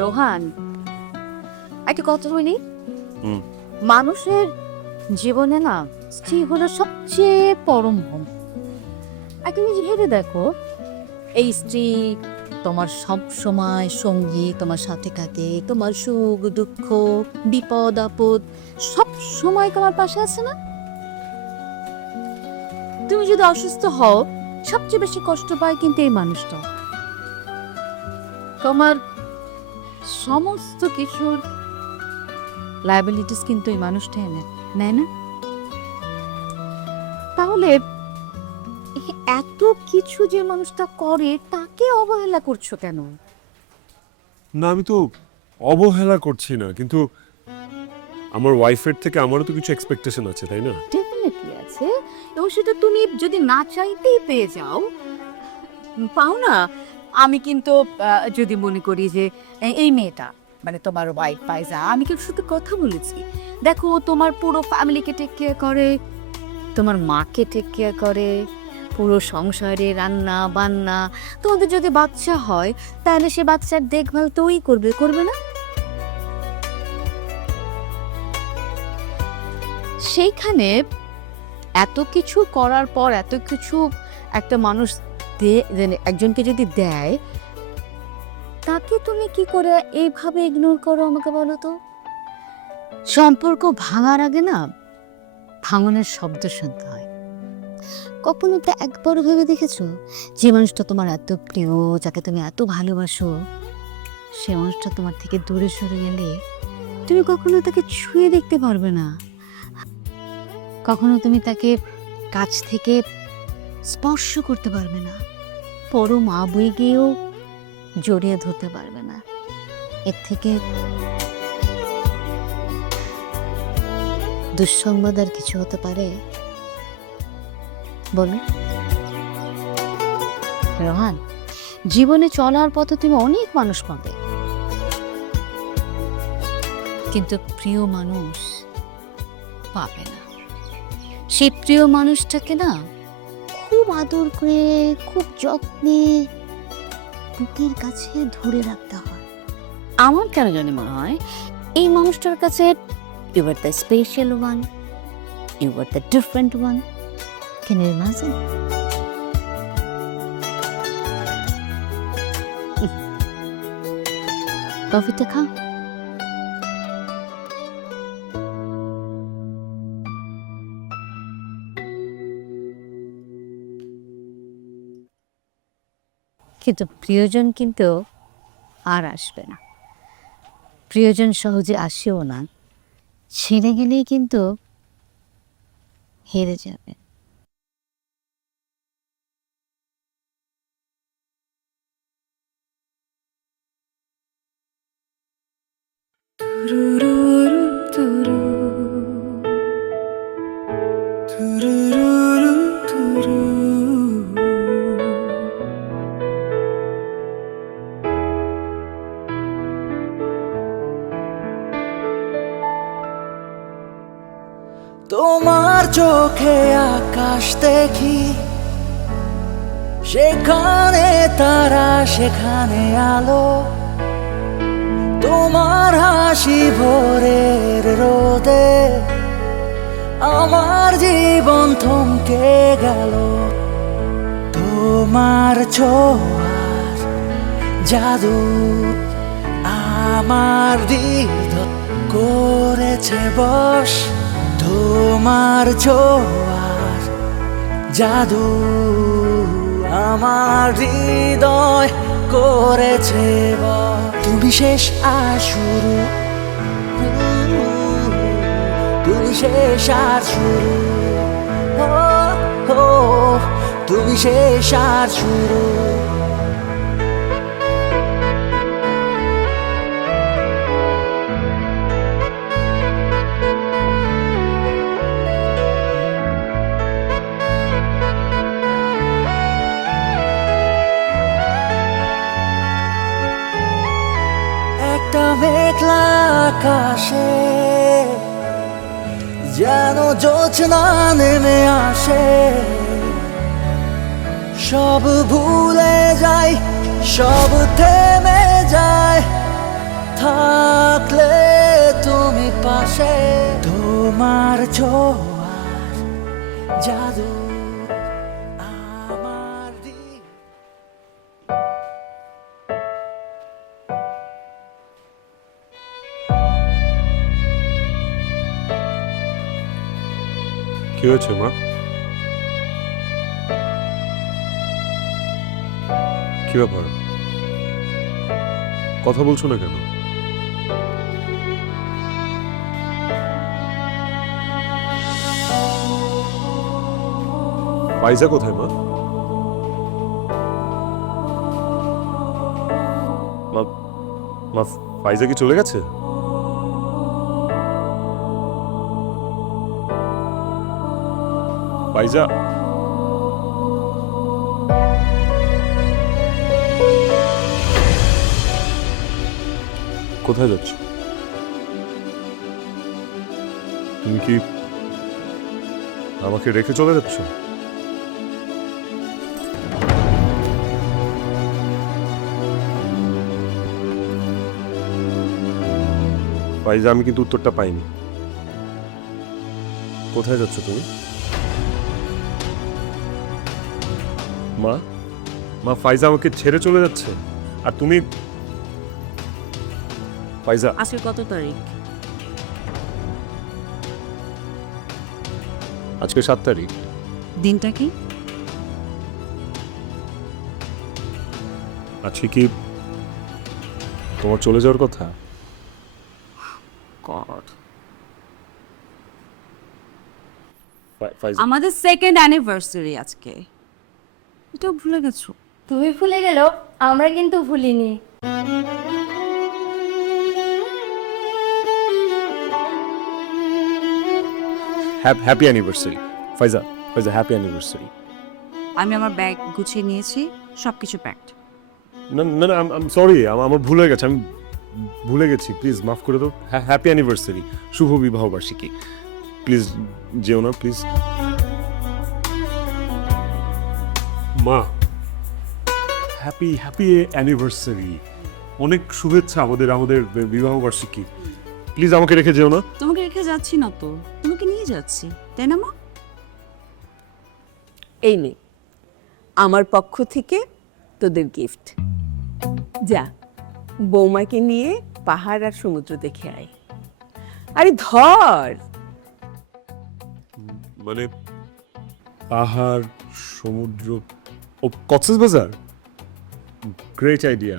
রোহান, একটা কথা বলি। হুম। মানুষের জীবনে না স্ত্রী হলো সবচেয়ে পরম ধন। একটা জিনিস ভেবে দেখো, এই স্ত্রী তোমার সব সময় সঙ্গী, তোমার সাথে থাকে, তোমার সুখ দুঃখ বিপদ আপদ সব সময় তোমার পাশে আছে না? তুমি যদি অসুস্থ হও, সবচেয়ে বেশি কষ্ট পায় কিন্তু এই মানুষটা। তোমার সমস্ত কিছুর লায়াবিলিটিস কিন্তু এই মানুষটা নেয় না? তাহলে এই এত কিছু যে মানুষটা করে তাকে অবহেলা করছো কেন? না, আমি তো অবহেলা করছি না, কিন্তু আমার ওয়াইফের থেকে আমারও তো কিছু এক্সপেকটেশন আছে, তাই না? ডেফিনেটলি আছে, এবং সেটা তুমি যদি না চাইতেই পেয়ে যাও, পাও না। আমি কিন্তু যদি মনে করি যে এই মেয়েটা মানে তোমার ওয়াইফ পাইজা, আমি কিন্তু শুধু কথা বলেছি। দেখো, তোমার পুরো ফ্যামিলিকে টেক কেয়ার করে, তোমার মাকে টেক কেয়ার করে, পুরো সংসারে রান্না বান্না। তোমাদের যদি বাচ্চা হয় তাহলে সে বাচ্চার দেখভাল তো ওই করবে না? সেইখানে এত কিছু করার পর, এত কিছু একটা মানুষ একজনকে যদি দেয়, তাকে তুমি কি করে এইভাবে ইগনোর করো আমাকে বলো তো? সম্পর্ক ভাঙার আগে না ভাঙনের শব্দ শুনতে হয়। কখনো তো একবার ভেবে দেখেছো, যে মানুষটা তোমার এত প্রিয়, যাকে তুমি এত ভালোবাসো, সে মানুষটা তোমার থেকে দূরে সরে গেলে তুমি কখনো তাকে ছুঁয়ে দেখতে পারবে না, কখনো তুমি তাকে কাছ থেকে স্পর্শ করতে পারবে না, পরম আবেগেও জড়িয়ে ধরতে পারবে না। এর থেকে দুঃসংবাদ আর কিছু হতে পারে? বলো রোহান, জীবনে চলার পথে তুমি অনেক মানুষ পাবে, কিন্তু প্রিয় মানুষ পাবে না। সেই প্রিয় মানুষটাকে না খুব আদর করে, খুব যত্নে বুকের কাছে ধরে রাখতে হয়। আমার কেন জানি মনে হয় এই মানুষটার কাছে you are the special one, you are the different one. Can you imagine? কফিটা খাও। কিন্তু প্রিয়জন কিন্তু আর আসবে না। প্রিয়জন সহজে আসেও না, ছেড়ে গেলেই কিন্তু হেরে যাবে। তোমার চোখে আকাশ দেখি, সেখানে তারা সেখানে আলো। তোমার হাসি ভোরের রোদে আমার জীবন থমকে গেল। তোমার ছোঁয়ার জাদু আমার হৃদয় করেছে বশ। তোমার ছোঁয়ার জাদু আমার হৃদয় করেছে বশ। তুমি শেষ আর শুরু, তুমি শেষ আর শুরু, ও তুমি শেষ আর শুরু। একটা মেঘলা আকাশে যেন জ্যোৎস্না নেমে আসে, সব ভুলে যাই, সব থেমে যায়, জাদু আমার হৃদয়। কি হয়েছে মা? কি ব্যাপার? কথা বলছো না কেন? ফাইজা কোথায় মা? মা মা ফাইজা কি চলে গেছে? ফাইজা, কোথায় যাচ্ছ? তুমি কি আমাকে রেখে চলে যাচ্ছ? ফাইজা, আমি কিন্তু উত্তরটা পাইনি। কোথায় যাচ্ছ তুমি? মা, মা ফাইজা আমাকে ছেড়ে চলে যাচ্ছে, আর তুমি? ফাইজা, আজকে কত তারিখ? আজকে 7 তারিখ। দিনটা কি? আজকে কি তোমার চলে যাওয়ার কথা? গড, ফাইজা, আমাদের সেকেন্ড অ্যানিভার্সারি আজকে, এটাও ভুলে গেছো? তুমি ভুলে গেলেও আমরা কিন্তু ভুলিনি। হ্যাপি অ্যানিভার্সারি ফাইজা। ফাইজা, হ্যাপি অ্যানিভার্সারি। আমি আমার ব্যাগ গুছিয়ে নিয়েছি, সবকিছু প্যাকড। না না না, আই এম সরি, আমার ভুল হয়ে গেছে, আমি ভুলে গেছি, প্লিজ মাফ করে দাও। হ্যাপি অ্যানিভার্সারি, শুভ বিবাহ বার্ষিকী। প্লিজ যেও না, প্লিজ। মা, হ্যাপি হ্যাপি অ্যানিভার্সারি, অনেক শুভেচ্ছা আমাদের আমাদের বিবাহ বার্ষিকী। প্লিজ আমাকে রেখে যেও না। তোমাকে রেখে যাচ্ছি না তো, তোমাকে নিয়ে যাচ্ছি, তাই না মা? এই নে আমার পক্ষ থেকে তোদের গিফট। যা বৌমাকে নিয়ে পাহাড় আর সমুদ্র দেখে আয়। আরে ধর। মানে পাহাড়, সমুদ্র, ও কক্সবাজার, গ্রেট আইডিয়া।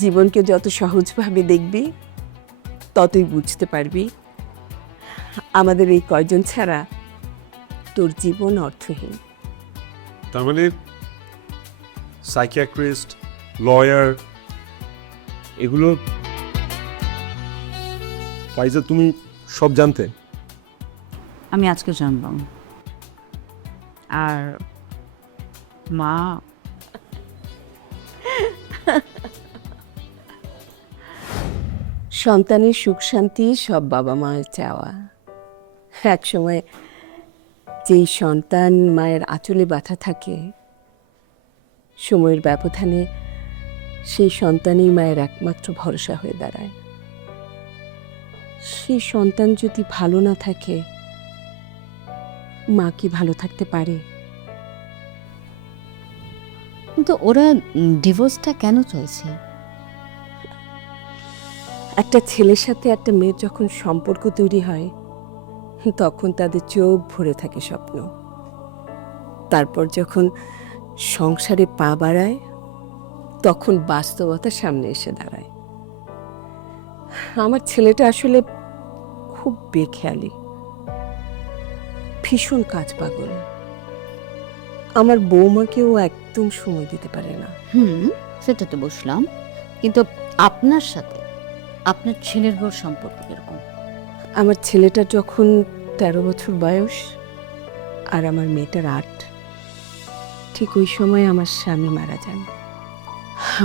জীবনকে যত সহজভাবে দেখবি ততই বুঝতে পারবি আমাদের এই কয়জন ছাড়া তোর জীবন অর্থহীন। তার মানে সাইকিয়াট্রিস্ট, লয়ার, এগুলো ফাইজা তুমি সব জানতে? আমি আজকে জানলাম। আর মা, সন্তানের সুখ শান্তি সব বাবা মায়ের চাওয়া। এক সময় যেই সন্তান মায়ের আঁচলে বাঁধা থাকে, সময়ের ব্যবধানে সেই সন্তানই মায়ের একমাত্র ভরসা হয়ে দাঁড়ায়। সেই সন্তান যদি ভালো না থাকে, মা কি ভালো থাকতে পারে? কিন্তু ওরা ডিভোর্সটা কেন চলছে? একটা ছেলের সাথে একটা মেয়ের যখন সম্পর্ক তৈরি হয়, তখন তাদের চোখ ভরে থাকে স্বপ্ন। তারপর যখন সংসারে পা বাড়ায়, তখন বাস্তবতা সামনে এসে দাঁড়ায়। আমার ছেলেটা আসলে খুব বেখেয়ালি, ভীষণ কাজ পাগল। আমার বৌমাকেও একদম সময় দিতে পারে না। সেটা তো বুঝলাম, কিন্তু আপনার সাথে আপনার ছেলের বউর সম্পর্ক কিরকম? আমার ছেলেটার যখন 13 বছর বয়স আর আমার মেয়েটার 8, ঠিক ওই সময় আমার স্বামী মারা যান।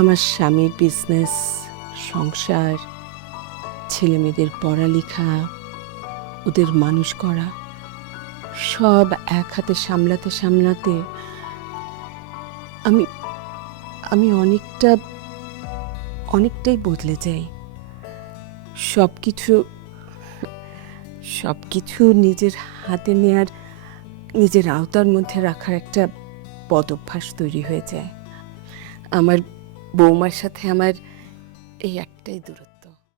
আমার স্বামীর বিজনেস, সংসার, ছেলে মেয়েদের পড়ালেখা, ওদের মানুষ করা, সব এক হাতে সামলাতে সামলাতে আমি আমি অনেকটাই বদলে যাই। সব কিছু নিজের হাতে নেয়ার, নিজের আওতার মধ্যে রাখার একটা বদ অভ্যাস তৈরি হয়ে যায়। আমার বৌমার সাথে আমার এই একটাই দূরত্ব।